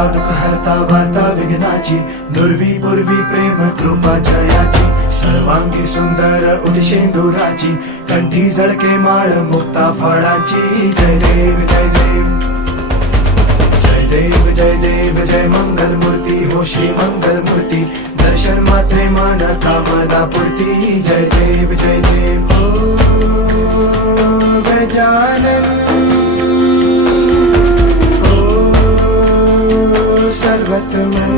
हरता दुःख हरता वार्ता विघ्नाची, दुर्वी पूर्वी प्रेम कृपा जयाची, सर्वांगी सुंदर उदिशेंदुराची, कंठी झळके माळ मुक्ता फळाची. जय देव जय देव जय देव जय देव जय मंगल मूर्ती हो श्री मंगल मूर्ती, दर्शन मात्रे मन कामना पूर्ती. जय देव जय देव हो गजानन हो सर्वतमन.